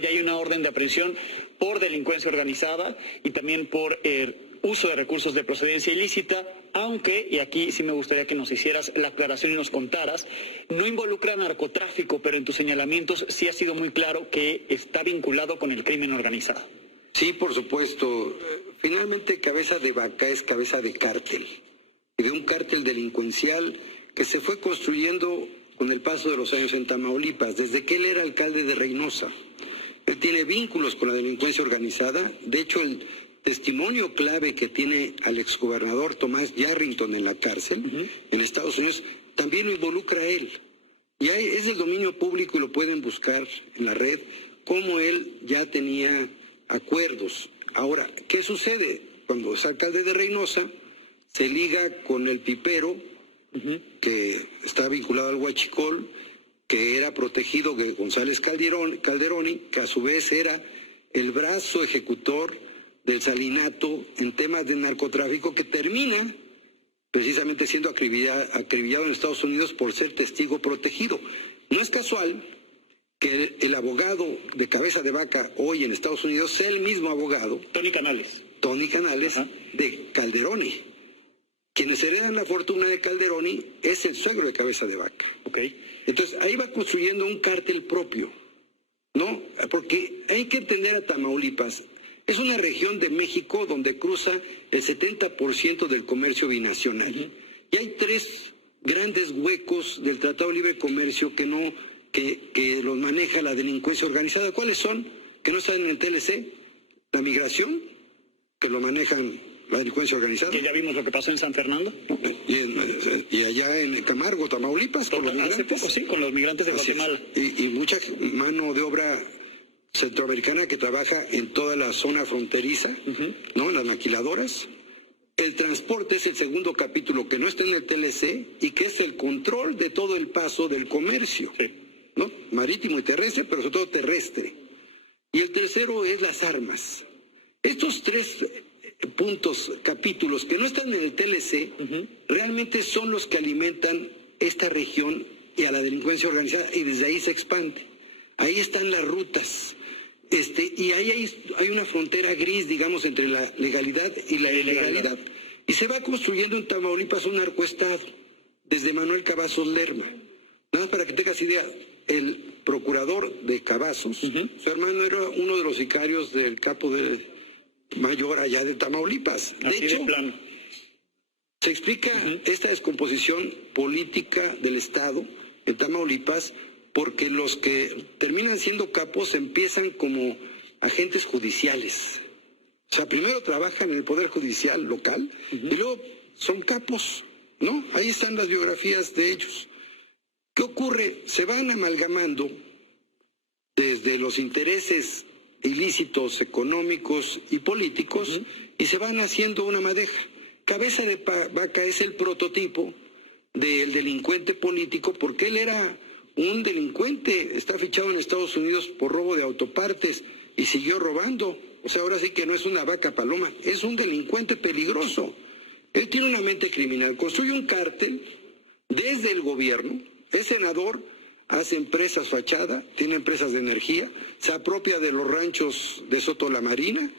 ya hay una orden de aprehensión por delincuencia organizada y también por uso de recursos de procedencia ilícita, aunque, y aquí sí me gustaría que nos hicieras la aclaración y nos contaras, no involucra narcotráfico, pero en tus señalamientos sí ha sido muy claro que está vinculado con el crimen organizado. Sí, por supuesto. Finalmente, Cabeza de Vaca es cabeza de cártel, de un cártel delincuencial que se fue construyendo con el paso de los años en Tamaulipas, desde que él era alcalde de Reynosa. Él tiene vínculos con la delincuencia organizada. De hecho, el testimonio clave que tiene al exgobernador Tomás Yarrington en la cárcel, en Estados Unidos, también lo involucra a él. Y es del dominio público y lo pueden buscar en la red, cómo él ya tenía acuerdos. Ahora, ¿qué sucede? Cuando es alcalde de Reynosa, se liga con el Pipero, que está vinculado al Huachicol, que era protegido de González Calderoni, que a su vez era el brazo ejecutor del Salinato en temas de narcotráfico, que termina precisamente siendo acribillado en Estados Unidos por ser testigo protegido. No es casual que el abogado de Cabeza de Vaca hoy en Estados Unidos sea el mismo abogado, Tony Canales, de Calderoni. Quienes heredan la fortuna de Calderoni es el suegro de Cabeza de Vaca. Entonces ahí va construyendo un cártel propio, ¿no? Porque hay que entender a Tamaulipas. Es una región de México donde cruza el 70% del comercio binacional. Y hay tres grandes huecos del Tratado de Libre Comercio que los maneja la delincuencia organizada. ¿Cuáles son? Que no están en el TLC. La migración, que lo manejan la delincuencia organizada. Que ya vimos lo que pasó en San Fernando. Y allá en Camargo, Tamaulipas, con los migrantes. Hace poco, sí, con los migrantes de Guatemala. Y mucha mano de obra centroamericana que trabaja en toda la zona fronteriza, ¿no? En las maquiladoras. El transporte es el segundo capítulo que no está en el TLC y que es el control de todo el paso del comercio, ¿no? Marítimo y terrestre, pero sobre todo terrestre. Y el tercero es las armas. Estos tres capítulos que no están en el TLC, realmente son los que alimentan esta región y a la delincuencia organizada, y desde ahí se expande. Ahí están las rutas. Y ahí hay una frontera gris, digamos, entre la legalidad y la ilegalidad. Y se va construyendo en Tamaulipas un narcoestado, desde Manuel Cavazos Lerma. Nada más para que tengas idea, el procurador de Cavazos, su hermano era uno de los sicarios del capo mayor allá de Tamaulipas. De hecho, se explica esta descomposición política del Estado en Tamaulipas, porque los que terminan siendo capos empiezan como agentes judiciales. O sea, primero trabajan en el Poder Judicial local y luego son capos, ¿no? Ahí están las biografías de ellos. ¿Qué ocurre? Se van amalgamando desde los intereses ilícitos económicos y políticos y se van haciendo una madeja. Cabeza de Vaca es el prototipo del delincuente político, porque él era un delincuente, está fichado en Estados Unidos por robo de autopartes y siguió robando. O sea, ahora sí que no es una vaca paloma, es un delincuente peligroso. Él tiene una mente criminal, construye un cártel desde el gobierno, es senador, hace empresas fachada, tiene empresas de energía, se apropia de los ranchos de Soto la Marina,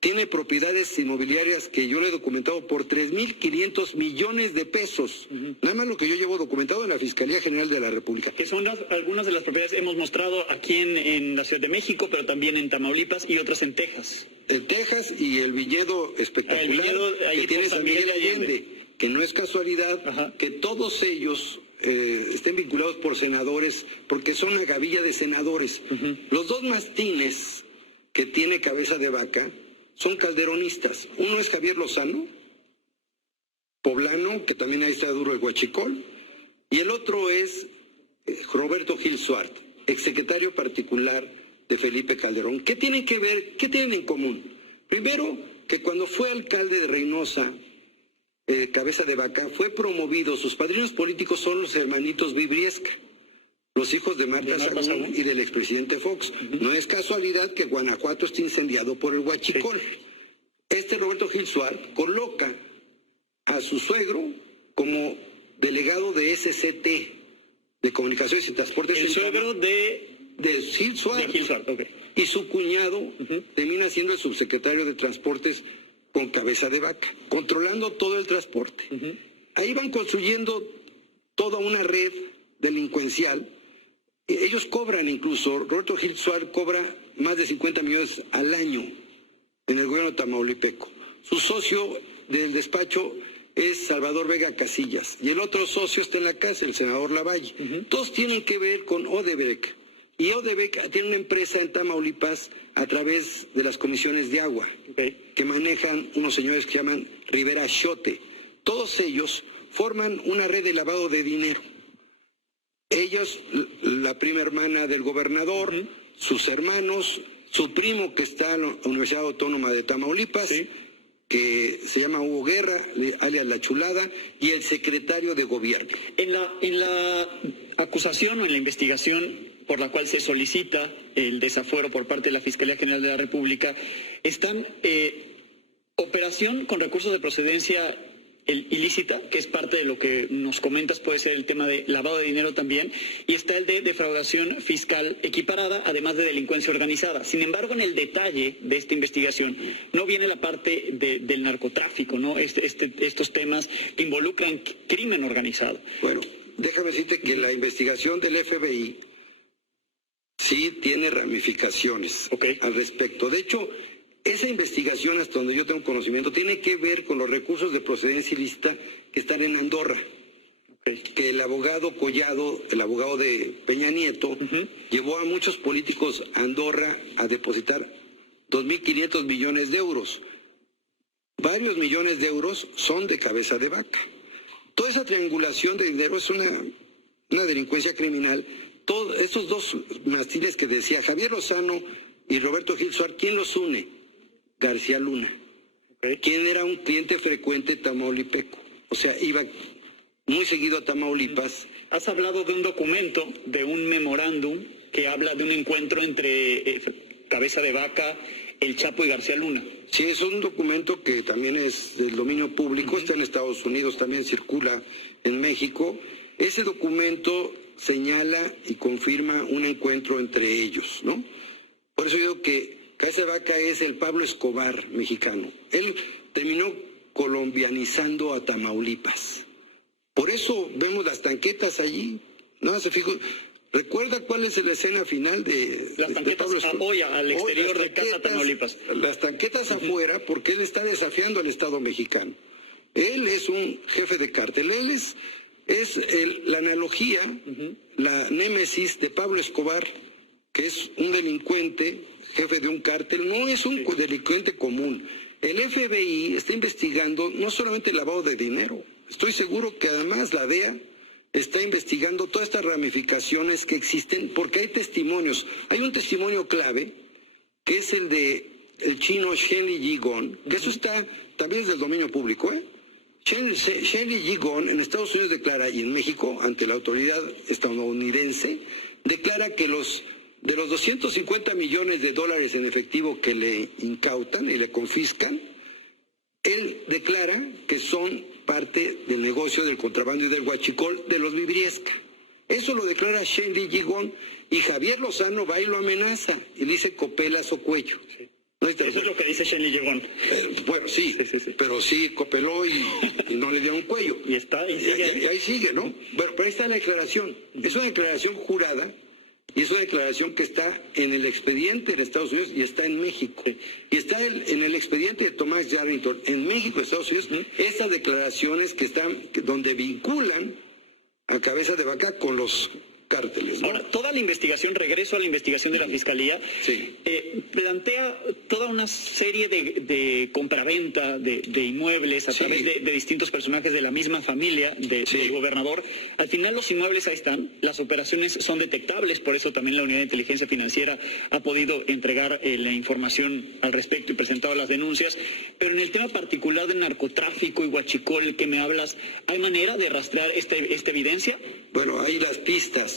tiene propiedades inmobiliarias que yo le he documentado por 3.500 millones de pesos. Nada más lo que yo llevo documentado en la Fiscalía General de la República. Que son algunas de las propiedades que hemos mostrado aquí en la Ciudad de México, pero también en Tamaulipas y otras en Texas. En Texas y el viñedo espectacular que tiene San Miguel Allende, que no es casualidad que todos ellos estén vinculados por senadores, porque son una gavilla de senadores. Los dos mastines que tiene Cabeza de Vaca son calderonistas. Uno es Javier Lozano, poblano, que también ahí está duro el Huachicol, y el otro es Roberto Gil Suart, exsecretario particular de Felipe Calderón. ¿Qué tienen que ver? ¿Qué tienen en común? Primero, que cuando fue alcalde de Reynosa, Cabeza de Vaca, fue promovido, sus padrinos políticos son los hermanitos Vibriesca, los hijos de Marta Sagún y del expresidente Fox. No es casualidad que Guanajuato esté incendiado por el Huachicol. Roberto Gil Suart coloca a su suegro como delegado de SCT, de Comunicaciones y Transportes. El suegro de de Gil Suárez. De Gil Suárez, ok. Y su cuñado termina siendo el subsecretario de Transportes con cabeza de vaca, controlando todo el transporte. Ahí van construyendo toda una red delincuencial. Ellos cobran incluso, Roberto Gil Suárez cobra más de 50 millones al año en el gobierno tamaulipeco. Su socio del despacho es Salvador Vega Casillas y el otro socio está en la casa, el senador Lavalle. Todos tienen que ver con Odebrecht. Y Odebrecht tiene una empresa en Tamaulipas a través de las comisiones de agua, que manejan unos señores que se llaman Rivera Xote. Todos ellos forman una red de lavado de dinero. Ellos, la prima hermana del gobernador, sus hermanos, su primo que está en la Universidad Autónoma de Tamaulipas, que se llama Hugo Guerra, alias La Chulada, y el secretario de gobierno. En la acusación o en la investigación por la cual se solicita el desafuero por parte de la Fiscalía General de la República, están operación con recursos de procedencia ilícita, que es parte de lo que nos comentas, puede ser el tema de lavado de dinero también, y está el de defraudación fiscal equiparada, además de delincuencia organizada. Sin embargo, en el detalle de esta investigación no viene la parte del narcotráfico, ¿no? Estos temas que involucran crimen organizado. Bueno, déjame decirte que la investigación del FBI sí tiene ramificaciones al respecto. De hecho, esa investigación, hasta donde yo tengo conocimiento, tiene que ver con los recursos de procedencia ilícita que están en Andorra. Que el abogado Collado, el abogado de Peña Nieto, llevó a muchos políticos a Andorra a depositar 2.500 millones de euros. Varios millones de euros son de cabeza de vaca. Toda esa triangulación de dinero es una delincuencia criminal. Todos esos dos mástiles que decía Javier Lozano y Roberto Gil Suárez, ¿quién los une? García Luna. ¿Quién era un cliente frecuente tamaulipeco? O sea, iba muy seguido a Tamaulipas. Has hablado de un documento, de un memorándum que habla de un encuentro entre Cabeza de Vaca, El Chapo y García Luna. Sí, es un documento que también es del dominio público, está en Estados Unidos, también circula en México. Ese documento señala y confirma un encuentro entre ellos, ¿no? Por eso digo que Cabeza de Vaca es el Pablo Escobar mexicano. Él terminó colombianizando a Tamaulipas. Por eso vemos las tanquetas allí. No se fijó. ¿Recuerda cuál es la escena final de las tanquetas de Pablo Escobar? Al exterior de Casa Tamaulipas. Las tanquetas afuera, porque él está desafiando al Estado mexicano. Él es un jefe de cártel. Él es la analogía, la némesis de Pablo Escobar, que es un delincuente, jefe de un cártel, no es un delincuente común. El FBI está investigando no solamente el lavado de dinero, estoy seguro que además la DEA está investigando todas estas ramificaciones que existen, porque hay testimonios. Hay un testimonio clave, que es el de el chino Shen Li-Yigong, que eso está también es del dominio público, Shen Li-Yigong en Estados Unidos declara, y en México, ante la autoridad estadounidense, declara que de los 250 millones de dólares en efectivo que le incautan y le confiscan, él declara que son parte del negocio del contrabando y del huachicol de los Vibriesca. Eso lo declara Shen Li-Yigong y Javier Lozano va y lo amenaza y le dice copelas o cuello. ¿No? Eso es lo que dice Shen Li-Yigong. Bueno, sí, pero sí copeló y no le dieron cuello. Y está, y sigue. Y ahí sigue, ¿no? Bueno, pero ahí está la declaración. Es una declaración jurada. Y es una declaración que está en el expediente en Estados Unidos y está en México. Y está en el expediente de Tomás Yarrington en México, Estados Unidos, estas declaraciones que están, donde vinculan a Cabeza de Vaca con los cárteles, ¿no? Ahora, toda la investigación, regreso a la investigación de la Fiscalía, plantea toda una serie de compraventa de inmuebles a través de distintos personajes de la misma familia del gobernador. Al final los inmuebles ahí están, las operaciones son detectables, por eso también la Unidad de Inteligencia Financiera ha podido entregar la información al respecto y presentado las denuncias, pero en el tema particular del narcotráfico y huachicol que me hablas, ¿hay manera de rastrear esta evidencia? Bueno, hay las pistas.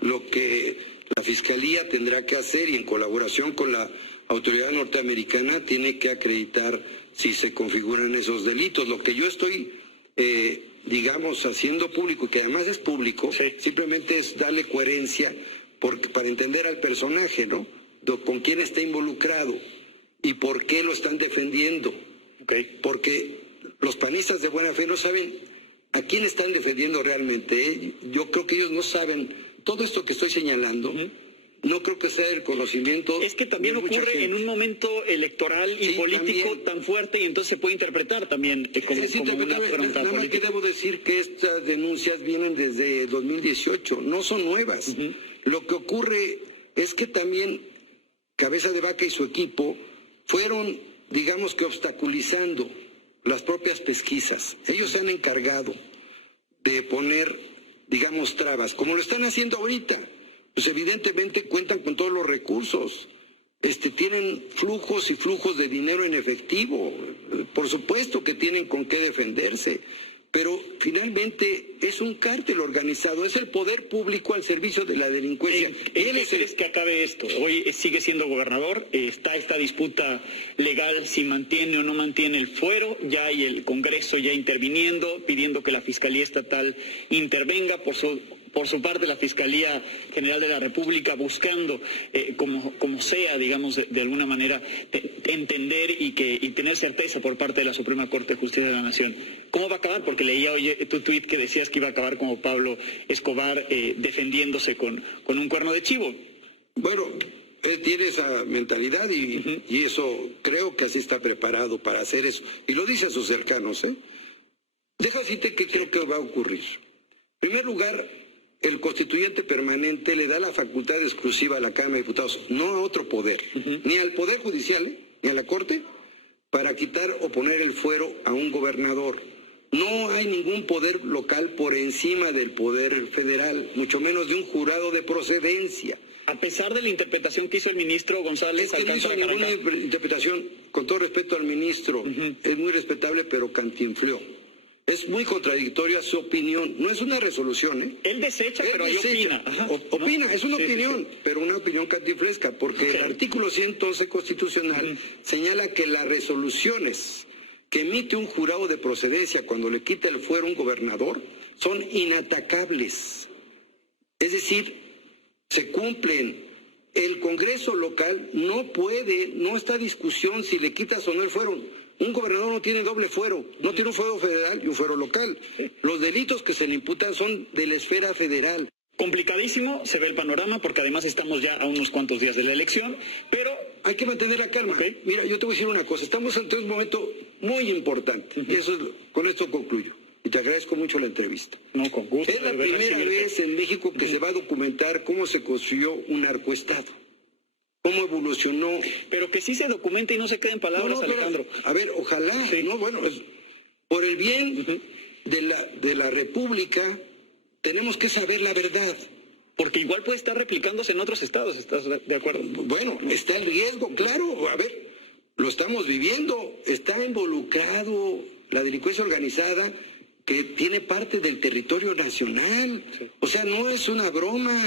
Lo que la Fiscalía tendrá que hacer y en colaboración con la autoridad norteamericana tiene que acreditar si se configuran esos delitos. Lo que yo estoy, digamos, haciendo público, que además es público, simplemente es darle coherencia porque, para entender al personaje, ¿no? Con quién está involucrado y por qué lo están defendiendo. Okay. Porque los panistas de buena fe no saben a quién están defendiendo realmente, ¿eh? Yo creo que ellos no saben todo esto que estoy señalando. No creo que sea el conocimiento. Es que también ocurre en un momento electoral y político también tan fuerte, y entonces se puede interpretar también como una afronta nada más que debo decir que estas denuncias vienen desde 2018, no son nuevas. Lo que ocurre es que también Cabeza de Vaca y su equipo fueron, digamos que, obstaculizando las propias pesquisas. Ellos se han encargado de poner, digamos, trabas, como lo están haciendo ahorita. Pues evidentemente cuentan con todos los recursos, tienen flujos y flujos de dinero en efectivo, por supuesto que tienen con qué defenderse, pero finalmente es un cártel organizado, es el poder público al servicio de la delincuencia. ¿En qué crees que acabe esto? Hoy sigue siendo gobernador, está esta disputa legal si mantiene o no mantiene el fuero, ya hay el Congreso ya interviniendo, pidiendo que la Fiscalía Estatal intervenga, por su parte la Fiscalía General de la República buscando, como sea, digamos, de alguna manera, entender y tener certeza por parte de la Suprema Corte de Justicia de la Nación. ¿Cómo va a acabar? Porque leía hoy tu tuit que decías que iba a acabar como Pablo Escobar defendiéndose con un cuerno de chivo. Bueno, él tiene esa mentalidad y eso creo que así está preparado para hacer eso. Y lo dice a sus cercanos, ¿eh? Deja decirte que creo que va a ocurrir. En primer lugar, el constituyente permanente le da la facultad exclusiva a la Cámara de Diputados, no a otro poder, ni al Poder Judicial, ni a la Corte, para quitar o poner el fuero a un gobernador. No hay ningún poder local por encima del poder federal, mucho menos de un jurado de procedencia. A pesar de la interpretación que hizo el ministro González. No hizo ninguna interpretación, con todo respeto al ministro, es muy respetable, pero cantinfleó. Es muy contradictoria su opinión. No es una resolución, ¿eh? Él desecha, pero ahí opina. Opina, es una opinión, pero una opinión cantinflesca, porque el artículo 111 constitucional señala que las resoluciones que emite un jurado de procedencia cuando le quita el fuero a un gobernador son inatacables. Es decir, se cumplen. El Congreso local no está a discusión si le quitas o no el fuero. Un gobernador no tiene doble fuero, no tiene un fuero federal y un fuero local. Los delitos que se le imputan son de la esfera federal. Complicadísimo se ve el panorama porque además estamos ya a unos cuantos días de la elección, pero hay que mantener la calma. Mira, yo te voy a decir una cosa, estamos ante un momento muy importante y con esto concluyo. Y te agradezco mucho la entrevista. No, con gusto. Es la primera vez en México que se va a documentar cómo se construyó un narcoestado. Cómo evolucionó. Pero que sí se documente y no se queden palabras, Alejandro. A ver, ojalá, por el bien de la República, tenemos que saber la verdad. Porque igual puede estar replicándose en otros estados, ¿estás de acuerdo? Bueno, está el riesgo, claro, a ver, lo estamos viviendo, está involucrado la delincuencia organizada que tiene parte del territorio nacional. O sea, no es una broma.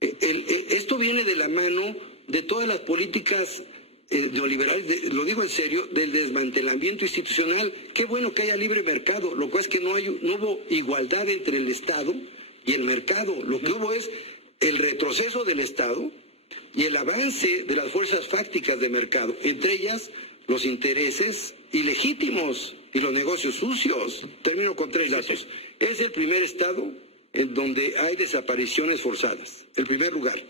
Esto viene de la mano de todas las políticas neoliberales, lo digo en serio, del desmantelamiento institucional. Qué bueno que haya libre mercado, lo cual es que no hubo igualdad entre el Estado y el mercado. Lo que hubo es el retroceso del Estado y el avance de las fuerzas fácticas de mercado, entre ellas los intereses ilegítimos y los negocios sucios. Termino con 3 datos. Es el primer Estado en donde hay desapariciones forzadas, el primer lugar.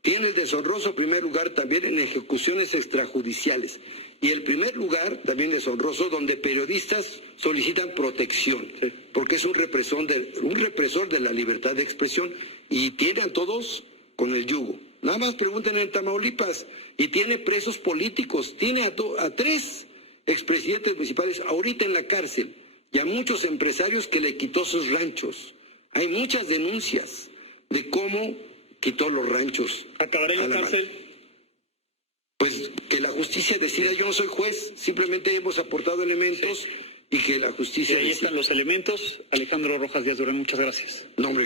Tiene el deshonroso primer lugar también en ejecuciones extrajudiciales. Y el primer lugar, también deshonroso, donde periodistas solicitan protección, porque es un represor de la libertad de expresión. Y tiene a todos con el yugo. Nada más pregunten en Tamaulipas. Y tiene presos políticos. Tiene a 3 expresidentes municipales ahorita en la cárcel. Y a muchos empresarios que le quitó sus ranchos. Hay muchas denuncias de cómo quitó los ranchos. ¿Acabará en la cárcel? Pues que la justicia decida. Yo no soy juez, simplemente hemos aportado elementos y que la justicia decida. Ahí están los elementos. Alejandro Rojas Díaz Durán, muchas gracias. No, hombre.